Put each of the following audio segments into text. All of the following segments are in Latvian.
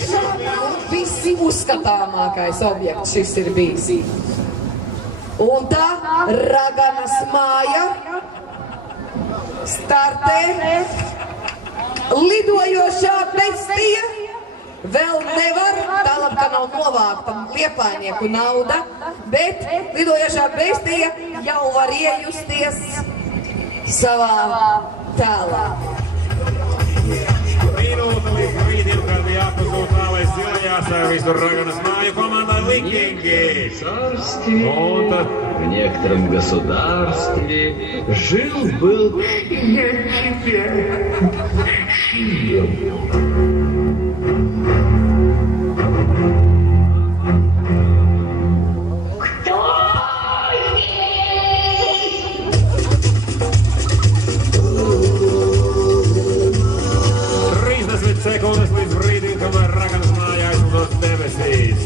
tiešām visi uzskatāmākais objekts šis ir bijis. Un tā Raganas māja startē lidojošā bestia. Vēl nevar, tālāk, ka nav novākta liepājnieku nauda, bet lidojošā bestia jau var iejusties savā tēlā. Minūte līdz brīdim, kad jāpazūt tālais zilajā servisu Raganas māju komandai Vikingi. В некотором государстве жил-был я тебя Кто 30 sekundes līdz brīdim, kamēr Raganas māja aizmūs debesīs.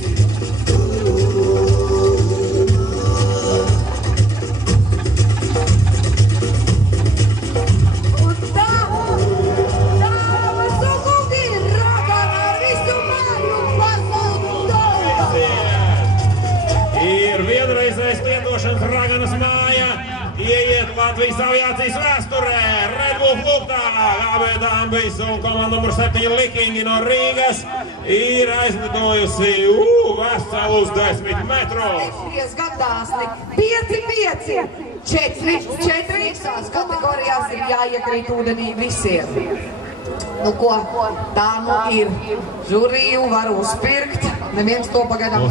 Raganas māja ieiet Latvijas aviācijas vēsturē. Red Bull klubā AB Dambis un komanda numur 7 Vikingi no Rīgas ir aizlidojusi veselus 10 metrus. Diezgan dāsni. 5-5. 4 visās kategorijās ir jāiekrīt ūdenī visiem. Nu ko, tā nu ir. Žuriju var uzpirkt. Neviens to pagaidām nav.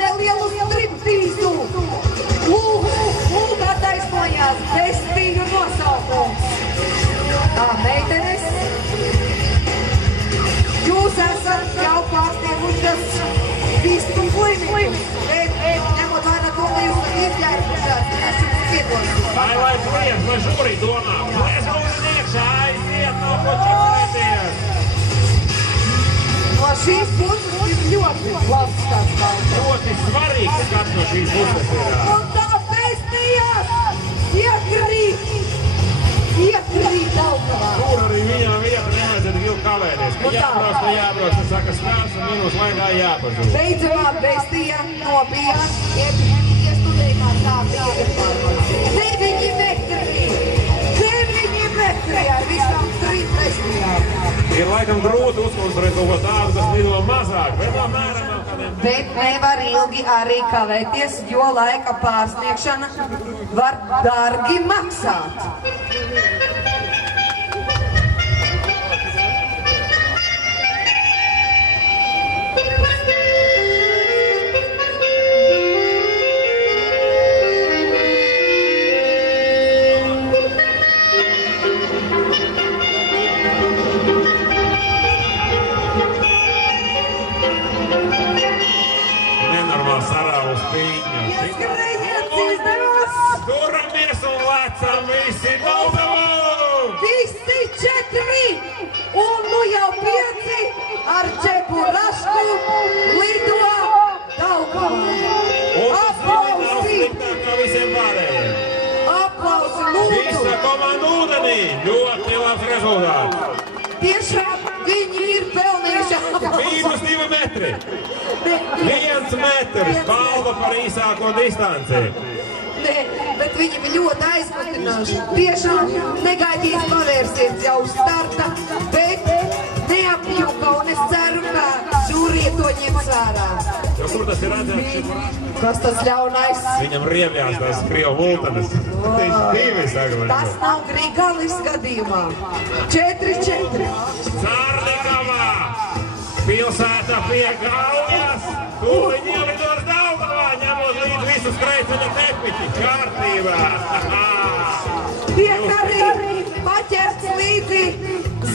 Nelielu striptīzu. Lūk attaisnojās bestīju nosaukums. Tā, meitenes, jūs esat jau pārsniegušas visu limitus, bet ņemot vērā to, ka jūs esat izģērbušās, mēs jums piedosim. Vai prieks, vai žūrī domā, mēs mums iekšā aiziet no ko čakarēties. No šīs puses ir ļoti labs skats. Ļoti svarīgs skats no šīs puses ir. Un tā bestīja iekrīt augavā. Tur arī viņā vieta nevajadzētu ilgi kavēties. Ka jābrauc, ka jābrauc, tas saka skats un minūtes laikā jāpazūd. Beidzamā bestija nobijās, iestudēja kā tā bija. 9 metri ar visām 3 bestijām. Ir laikam grūti uzkonstruēt kaut ko tādu, kas lido mazāk, bet no mēram vēl kādiem... Bet nevar ilgi arī kavēties, jo laika pārsniegšana var dārgi maksāt. Sarāvus pīņu. Turamies un lecam visi Daugavu! Visi 4 un nu jau 5 ar Čepu Rašku lido Daugavu. Aplausi! Aplausi lūdzu! Visa komanda ūdenī! Ļoti labs rezultāts! Tiešām viņi ir pelnījuši Mīnus 2 metri! 1 metrs! Balva par īsāko distanci! Nē, bet viņi bija ļoti aizkustinoši. Tiešām negaidījis pavērsiens jau uz starta, bet neapjuka, un es ceru, ka žūrija to ņems vērā. Jo kur tas ir redzēts? Kas tas ļaunais? Viņam riebjās tās krievu vultanes. Tas nav Grīgalis gadījumā. 4-4. Cārnikavā! Pilsēta pie galvas! Tūliņi ielidos Daugavā, ņemot līdz visu skrejceļa tepiķi. Kārtībā! Tiek arī paķerts līdzi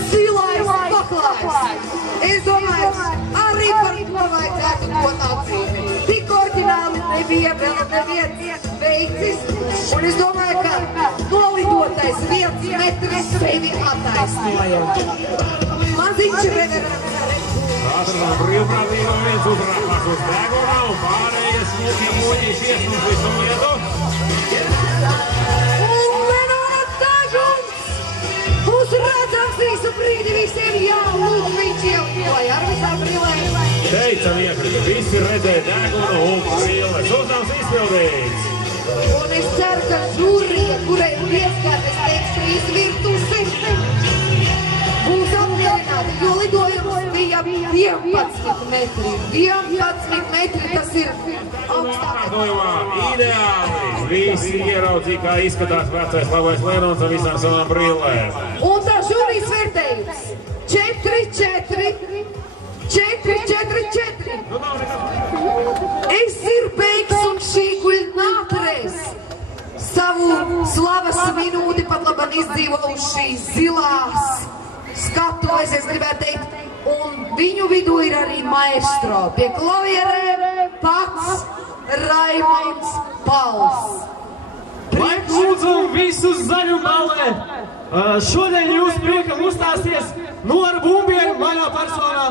zilais paklājs. Es domāju, arī par to vajadzētu dot atzīmi. Tik oriģināli nebija vēl neviens veicis. Un es domāju, ka nolido iedzīvotais 1 metrs sevi attaisnoja. Maziņš reverends. Tātad brīvprātīgo viens uzrāpās uz Dēgonā un pārējais mūkiem moģīši iesnums visu lietu. Un Lenons Dēgons būs redzams visu brīdi visiem jālūk, viņš jau pīlēja ar visām brīlēm. Teicam iekrita, visi redzēja Dēgonu un brīles. Uzdevums izpildīts. Un es ceru, ka žūrija, kurai ieskārtas tekstu izvirtusi, būs apmierināti, jo lidojums bija 11 metri. 11 metri, tas ir augstākais. Lidojumā ideāli. Visi ieraudzīja, kā izskatās vecais labais Lenons ar visām savām brīlēm. Un tā žūrijas vērtējums 4-4. 4-4-4. Es ir beigs un šī guļ nātrēs. Savu slavas minūti pat labam izdzīvojuši zilās skatuves, es gribētu teikt, un viņu vidū ir arī maestro. Pie klavierēm pats Raimonds Pauls. Lai lūdzam visus zaļu balē! Šodien jūs priekam uzstāsties Nora Bumbiera manā personā.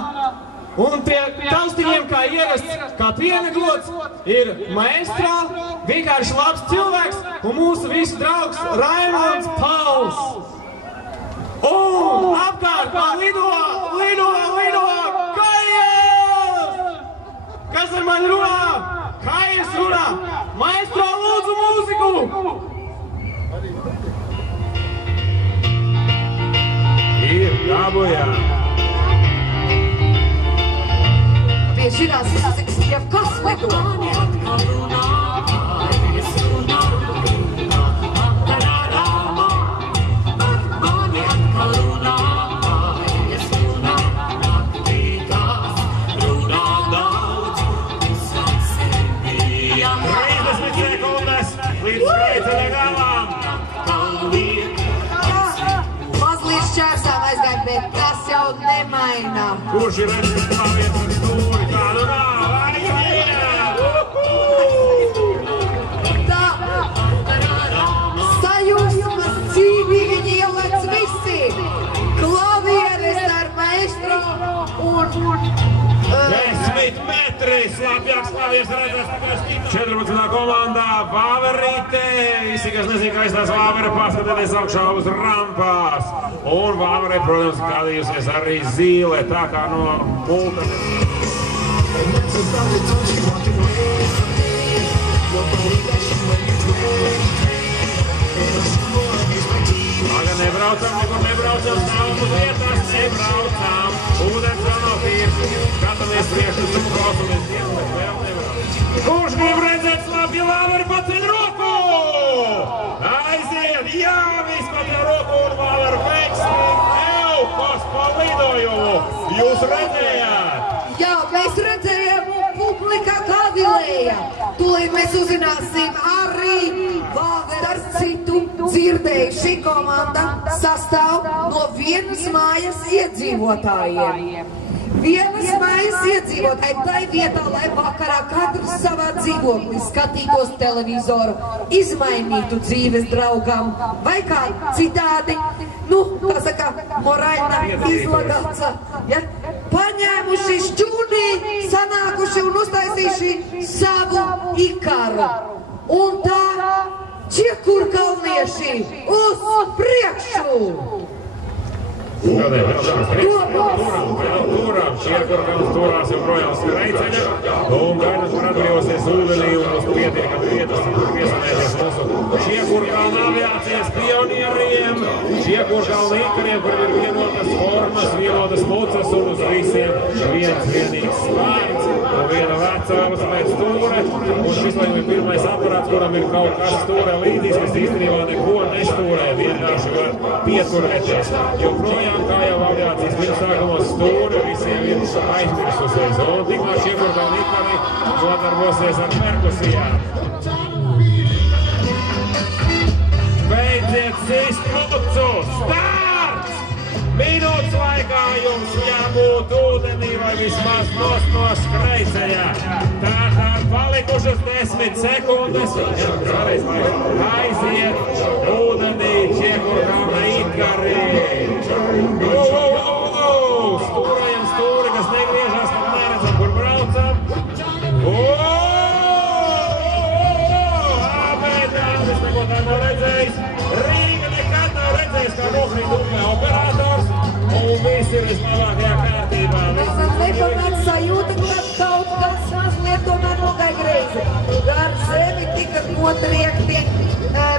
Un pie taustiņiem, kā ierasts, kā piena gods, ir maestro, vienkārši labs cilvēks un mūsu visu draugs Raimonds Pauls. Un apkārt lido, kājas! Kas ar mani runā? Kājas runā? Maestro, lūdzu mūziku! Ir dabujā. Pie širās mūzikas jau kas lido? Bet tas jau nemaina. Kurš ir redzējis klavies ar stūri? Kādu nav? Aiziet! Tā sajūsmas cīnīgi ielēc visi. Klavieres ar maestro un 10 metri, slapjāks klavies redzēs tikai skita. 14. komandā Vāverīte. Visi, kas nezin, kā izstās Vāvere, paskatieties augšā uz rampās. Un Vāvere, protams, kādījusies arī zīle, tā kā no multa. Aga nebraucam, nekur nebraucam, stāvam uz vietās, nebraucam. Ūdens vēl nav tīrs, skatāmies priekšu, klausamies dienu, bet vēl nebraucam. Kurš grib redzēt slapju Vāveri, paceļ roku! Aiziet, jā, viss paceļ roku un Vāveri veiksmīgi. Eukos pa lidojumu, jūs redzējāt? Jā, mēs redzējām un publika kavilēja. Tūlīt mēs uzzināsim arī Starp citu dzirdēju, šī komanda sastāv no vienas mājas iedzīvotājiem. Vienas mājas iedzīvotāji tai vietā, lai vakarā katrs savā dzīvoklī skatītos televizoru, izmainītu dzīves draugam vai kā citādi, tā saka, moraļna izlagāca, ja, paņēmuši šķūnī, sanākuši un uztaisījuši savu ikaru. Un tā čiekurkalnieši uz priekšu! Turam, čiekurkalns turās joprojām skrejceļa, un gaidas var atbrīvosies ūdenī un uz pietiekam vietas, kur piesanēties mūsu čiekurkalna aviācijas pionieriem, čiekurkalna ikariem, kur ir vienotas formas, vienotas mucas un uz visiem viens vienīgs vārds, un viena veca velosipēda stūre, un šis laikam ir pirmais aparāts, kuram ir kaut kas stūrē līdīs, kas īstenībā neko nestūrē, vienkārši var pieturēties, jo projām, kā jau aviācijas pirmsākumos stūri, visiem ir aizmirsusies, un tikmēr čiekurkalna ikari nodarbosies ar perkusijām. Beidziet sist mucu! Starts! Minūtes laikā jums jābūt! jābūt ūdenī vai vismaz no skrejceļa. Tātad palikušas 10 sekundes. Aiziet ūdenī Čiekurkalna Ikari. Stūrējam stūri, kas negriežās, pat neredzam, kur braucam. Abēdāmis neko tā nav redzējis. Rīga nekad nav redzējis, kā nokrīt upē operators. Un viss ir vislabākajā kārtībā. Man nepanāk sajūta, ka kaut kas mazliet tomēr nogai greizi. Gar zemi tika notriekti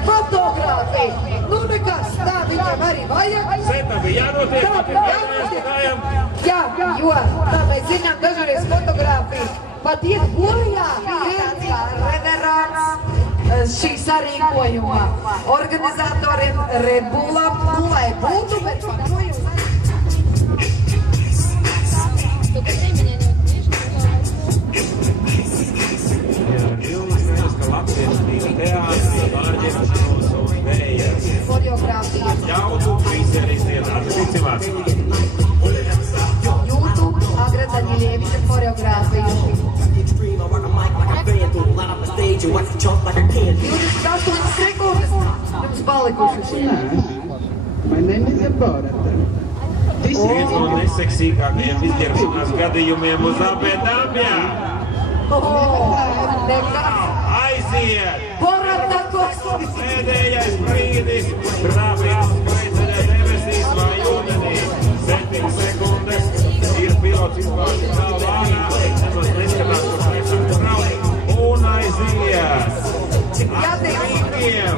fotogrāfi. Nu nekas, tā viņam arī vajag. Setam bija jānotiek, Jā, jo tā mēs zinām dažreiz fotogrāfi. Pat iet bojā tāds kā reverāns šī sarīkojuma organizatoriem Red Bullam, nu lai būtu, bet paņojums. Teātris, pārģēršanos un vējas. Koreogrāfija. Ļautu visi arī strādāt. Ticamās. Jūtu Agrē Daņilieviča koreogrāfiju. 28 sekundes jums palikušas. My name is Borata. Viens no neseksīgākajiem izģērbšanās gadījumiem uz Abēdāmjā. Nekas. Aiziet! Borata Koks. Pēdējais brīdis. Trāpīt skrejceļa debesīs vai ūdenī. 7 sekundes. Ir pilots izvārši galvānā. Nemaz neskatās, kur priekšāk brauc. Un aiziet! Astrīkiem!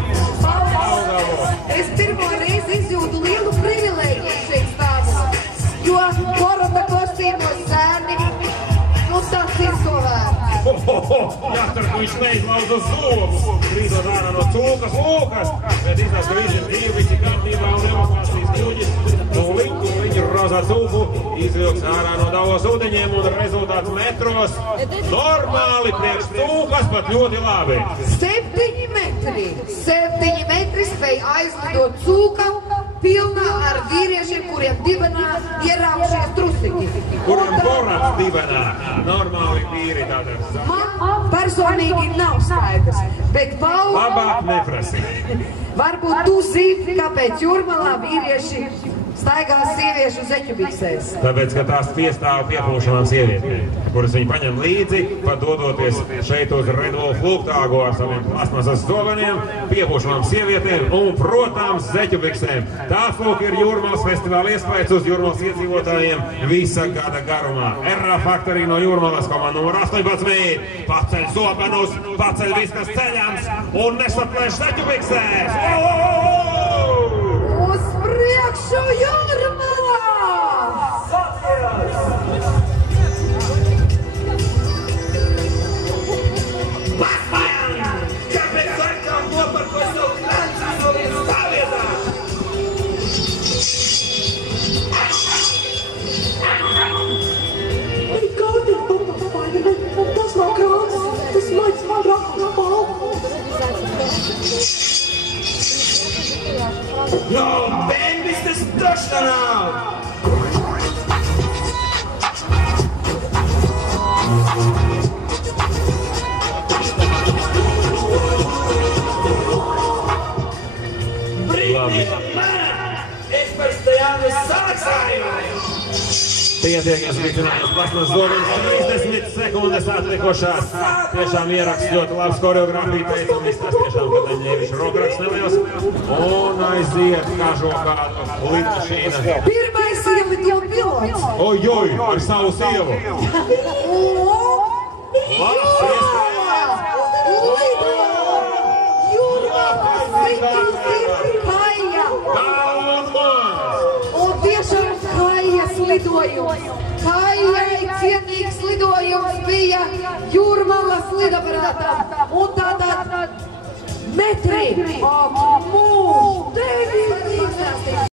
Es pirmo reizi izjūtu lielu privilēģiju šeit stāvot. Jo Borata kostīmos zēni, nu tas ir ko vērts. Jāsaka, ka viņš neizlauza zobus, krītot ārā no cūkas lūkas, bet iznās, ka visi ir visi kārtībā un evakuācijas kuģi no viņu rozā cūku izvilks ārā no Davos ūdeņiem un rezultāts metros normāli priekš cūkas, pat ļoti labi. 7 metri. 7 metri spēja aizlidot cūka pilnā ar vīriešiem, kuriem dibenā ieraušies trusiki. Kuriem Borats dibenā normāli vīri tātad. Man personīgi nav skaidrs, bet Paula... Labāk neprasi. Varbūt tu zini, kāpēc Jūrmalā vīrieši staigās sieviešu zeķubiksēs. Tāpēc, ka tās piestāv piepūšanām sievietēm, kuras viņi paņem līdzi, pat dodoties šeit uz Red Bull fluktāgo ar saviem plasmasas zobeniem, piepūšanām sievietēm un, protams, zeķubiksēm. Tāds lūk ir Jūrmalas festivāla iespējas uz Jūrmalas iedzīvotājiem visa gada garumā. Erra Factory no Jūrmalas komanda numur 18. Paceļ zobenus, paceļ viss, kas ceļams un nesaplēš zeķubiksēs. Uz priekšu Jūrmalā! Paspājām! Kāpēc sarkām noparko savu kranci no vienas stāvietā? Tas nav krāns, tas maids man rakā. No, Ben, bist es durchgenommen! Es постоянно sāksāju! Pietiekas risinājums plasmas zobenis, 30 sekundes atlikušās. Tiešām ieraksts ļoti labs koreogrāfija, teicam, izstāst tiešām, ka Daņieviča rokraksts neliels. Un aiziet kažo kādu lidmašīna. Pirmais ielido pilots. Ojoj, ar savu sievu. Labs iespējams. Un tiešām kājas lidojums. Kājai cienīgs lidojums bija Jūrmalas lidaparātā. Un tātad metri.